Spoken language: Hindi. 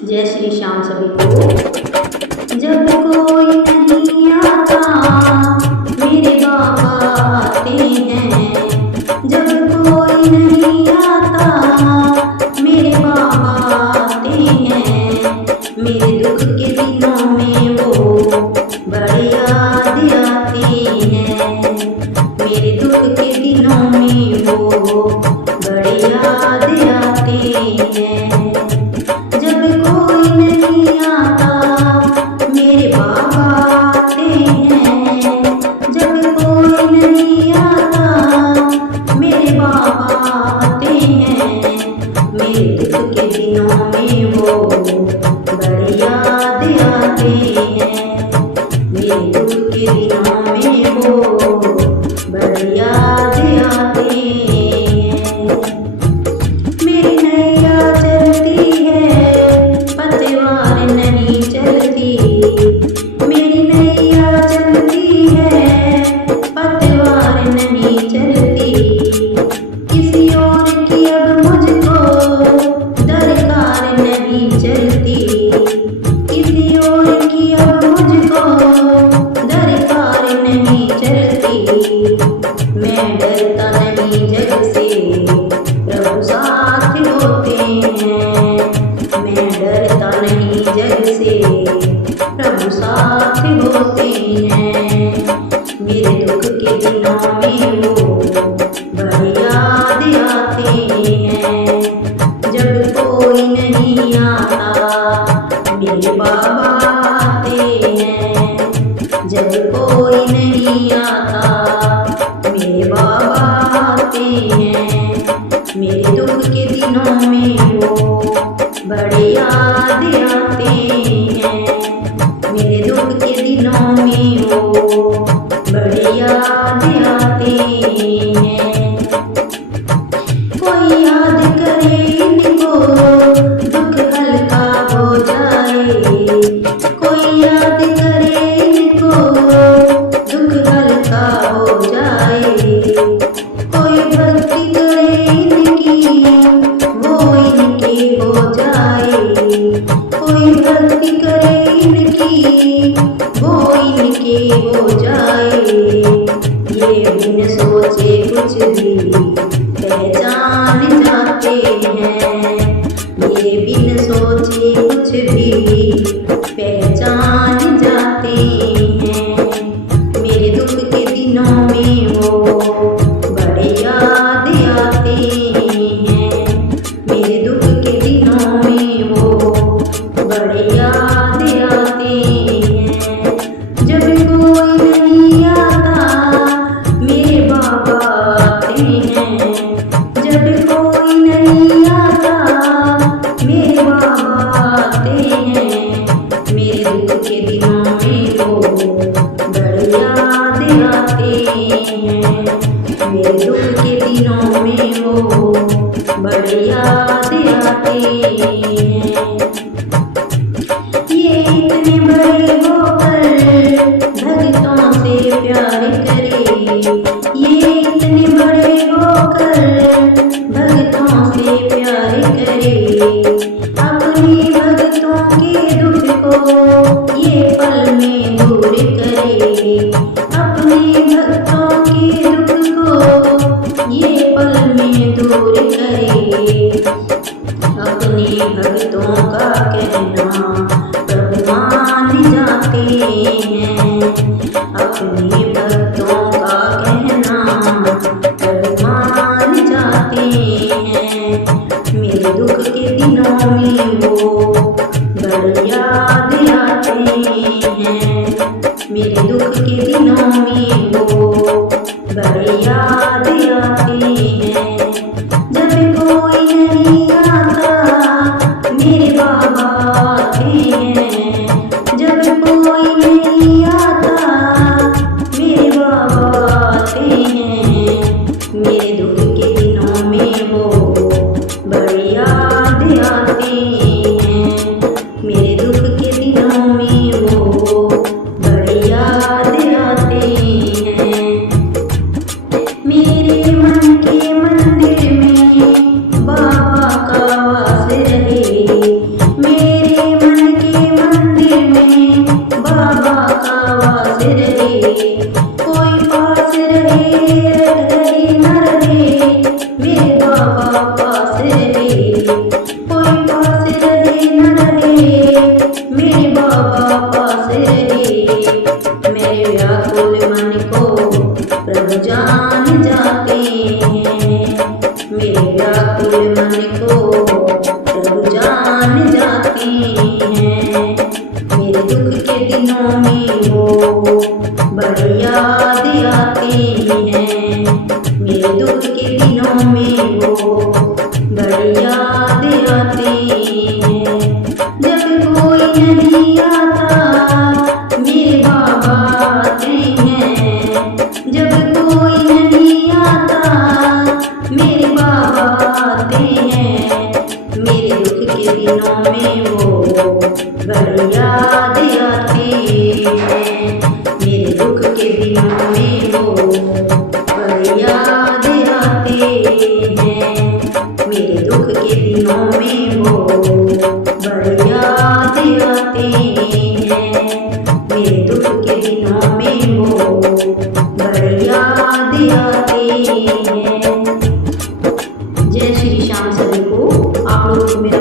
जय श्री श्याम सभी को। जब कोई नहीं आता मेरे बाबा आते हैं, जब कोई नहीं आता मेरे बाबा आते हैं। मेरे दुख के दिनों में वो बड़ी याद आती है, मेरे दुख के दिनों में वो बड़ी याद आती है। जब कोई नहीं आता मेरे बाबा आते हैं, जब कोई नहीं आता मेरे बाबा आते हैं। मेरे दुख के दिनों में वो बड़ी याद आते हैं, मेरे दुख के दिनों में वो बड़ी याद आते हैं। मेरी नैया चलती है पतवार नहीं चलती, मेरी नैया चलती है पतवार नहीं चलती। किसी और की अब मुझको दरकार नहीं चलती, किसी और की अब मुझको दरकार नहीं चलती। मैं डरता नहीं जग से, प्रभु साथ होते हैं। मैं डरता नहीं जग से, प्रभु साथ होते हैं। मेरे दुख के दिनों में वो बड़ी याद आते हैं। जब कोई नहीं आता मेरे बाबा आते हैं, जब कोई नहीं आता मेरे बाबा आते हैं। मेरे दुख के दिनों में वो बड़े याद आते हैं, मेरे दुख के दिनों में वो बड़े याद आते हैं। कोई याद करे इनको दुख हल्का हो जाए, कोई याद करे इनको दुख हल्का हो जाए। कोई भक्ति करे इनकी वो इनके हो जाए, कोई भक्ति करे इनकी वो इनके हो जाए। ये बिन सोचे कुछ भी पहचान जाते हैं, ये बिन सोचे कुछ भी पहचान जाते हैं। मेरे दुख के दिनों में वो बड़े याद आते हैं, मेरे दुख के दिनों में वो बड़े याद आते हैं। जब कोई नहीं आता मेरे बाबा आते हैं, जब कोई नहीं आता मेरे बाबा आते हैं। मेरे दुख के दिनों में वो बड़े याद आते हैं, मेरे दुख के दिनों में वो बड़े याद आते हैं। ये इतने बड़े होकर भक्तों से प्यार करे, ये इतने बड़े होकर भक्तों से प्यार करे। अपने भक्तों के दुख को ये पल में दूर करे, अपने भक्तों के दुख को ये पल में दूर करे। अपने भक्तों का कहना प्रभु मान जाते हैं, अपने भक्तों का कहना प्रभु मान जाते हैं। मेरे दुख के दिनों में वो बड़ी याद आते हैं, मेरे दुख के दिनों में वो बड़े याद आते हैं। जब कोई नहीं आता मेरे बाबा आते हैं, जब कोई नहीं आता मेरे बाबा आते हैं। मेरे दुख के दिनों में वो बड़े याद आते हैं, मेरे दुख के दिनों में वो बड़े याद आते हैं। मेरे बाबा पास रहे। मेरे व्याकुल मन को प्रभु जान जाते हैं। मेरे व्याकुल मन को प्रभु जान जाते हैं। मेरे दुख के दिनों में वो बड़ी याद आते हैं। मेरे दुख के दिनों में वो बड़ी याद आते हैं। जब कोई नहीं आता मेरे बाबा आते हैं। जब कोई नहीं आता मेरे बाबा आते हैं। मेरे दुख के दिनों में वो बड़ी याद आते हैं। मेरे दुख के दिनों में वो बड़ी याद आते हैं। मेरे दुख के दिनों में वो बड़ी याद आते हैं। मेरे दुख के दिनों में वो बड़ी याद आते हैं। जय श्री श्याम सभी को। आप लोगों को मेरा